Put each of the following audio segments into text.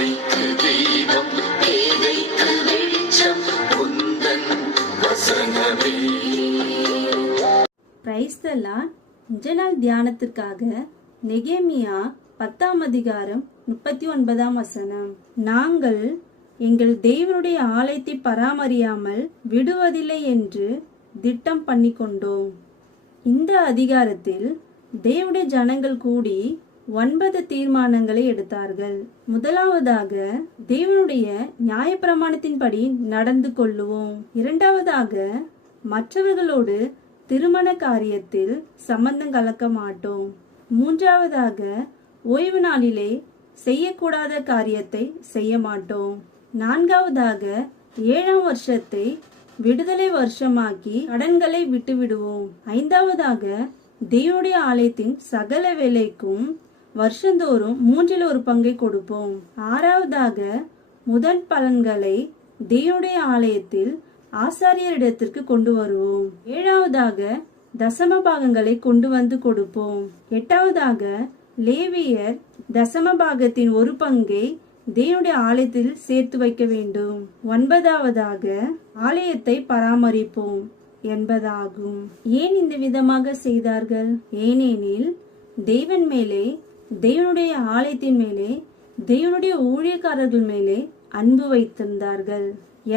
பாதைக்கு தீபம், பேதைக்கு வெளிச்சம் உந்தன் வசனமே. Praise the Lord. இன்றைய நாள் தியானத்திற்காக நெகேமியா 10ஆம் அதிகாரம் 39ஆம் வசனம். நாங்கள் எங்கள் தேவனுடைய ஆலயத்தை பராமரியாமல் விடுவதில்லை என்று திட்டம் பண்ணி கொண்டோம். இந்த அதிகாரத்தில் தேவனுடைய ஜனங்கள் கூடி 9 தீர்மானங்களை எடுத்தார்கள். முதலாவதாக, தேவனுடைய நியாயப்பிரமாணத்தின்படி நடந்து கொள்ளுவோம். இரண்டாவதாக, மற்றவர்களோடு திருமண காரியத்தில் சம்பந்தம் கலக்க மாட்டோம். மூன்றாவதாக, ஓய்வு நாளிலே செய்யக்கூடாத காரியத்தை செய்ய மாட்டோம். நான்காவதாக, 7ஆம் வருஷத்தை விடுதலை வருஷமாக்கி கடன்களை விட்டு விடுவோம். ஐந்தாவதாக, தேவனுடைய ஆலயத்தின் சகல வேலைக்கும் வருஷந்தோறும் 1/3 பங்கை கொடுப்போம். ஆறாவதாக, முதல் பலன்களை தேவனுடைய ஆலயத்தில் ஆசாரியரிடத்திற்கு கொண்டு வருவோம். ஏழாவதாக, தசம பாகங்களை கொண்டு வந்து கொடுப்போம். எட்டாவதாக, லேவியர் தசம பாகத்தின் 1 பங்கை தேவனுடைய ஆலயத்தில் சேர்த்து வைக்க வேண்டும். 9ஆவதாக, ஆலயத்தை பராமரிப்போம் என்பதாகும். ஏன் இந்த விதமாக செய்தார்கள்? ஏனெனில் தேவன் மேலே, தேவனுடைய ஆலயத்தின் மேலே, தேவனுடைய ஊழியக்காரர்கள் மேலே அன்பு வைத்திருந்தார்கள்.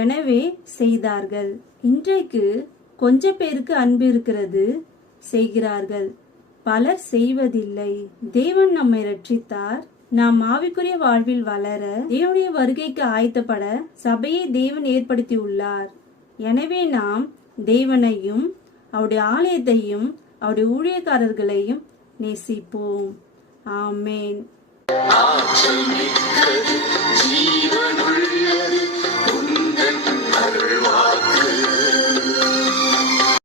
எனவே செய்தார்கள். இன்றைக்கு கொஞ்ச பேருக்கு அன்பு இருக்கிறது, செய்கிறார்கள். பலர் செய்வதில்லை. தேவன் நம்மை ரட்சித்தார். நாம் ஆவிக்குரிய வாழ்வில் வளர, தேவனுடைய வருகைக்கு ஆயத்தப்பட சபையை தேவன் ஏற்படுத்தி உள்ளார். எனவே நாம் தேவனையும் அவருடைய ஆலயத்தையும் அவருடைய ஊழியக்காரர்களையும் நேசிப்போம். ஆமேன்.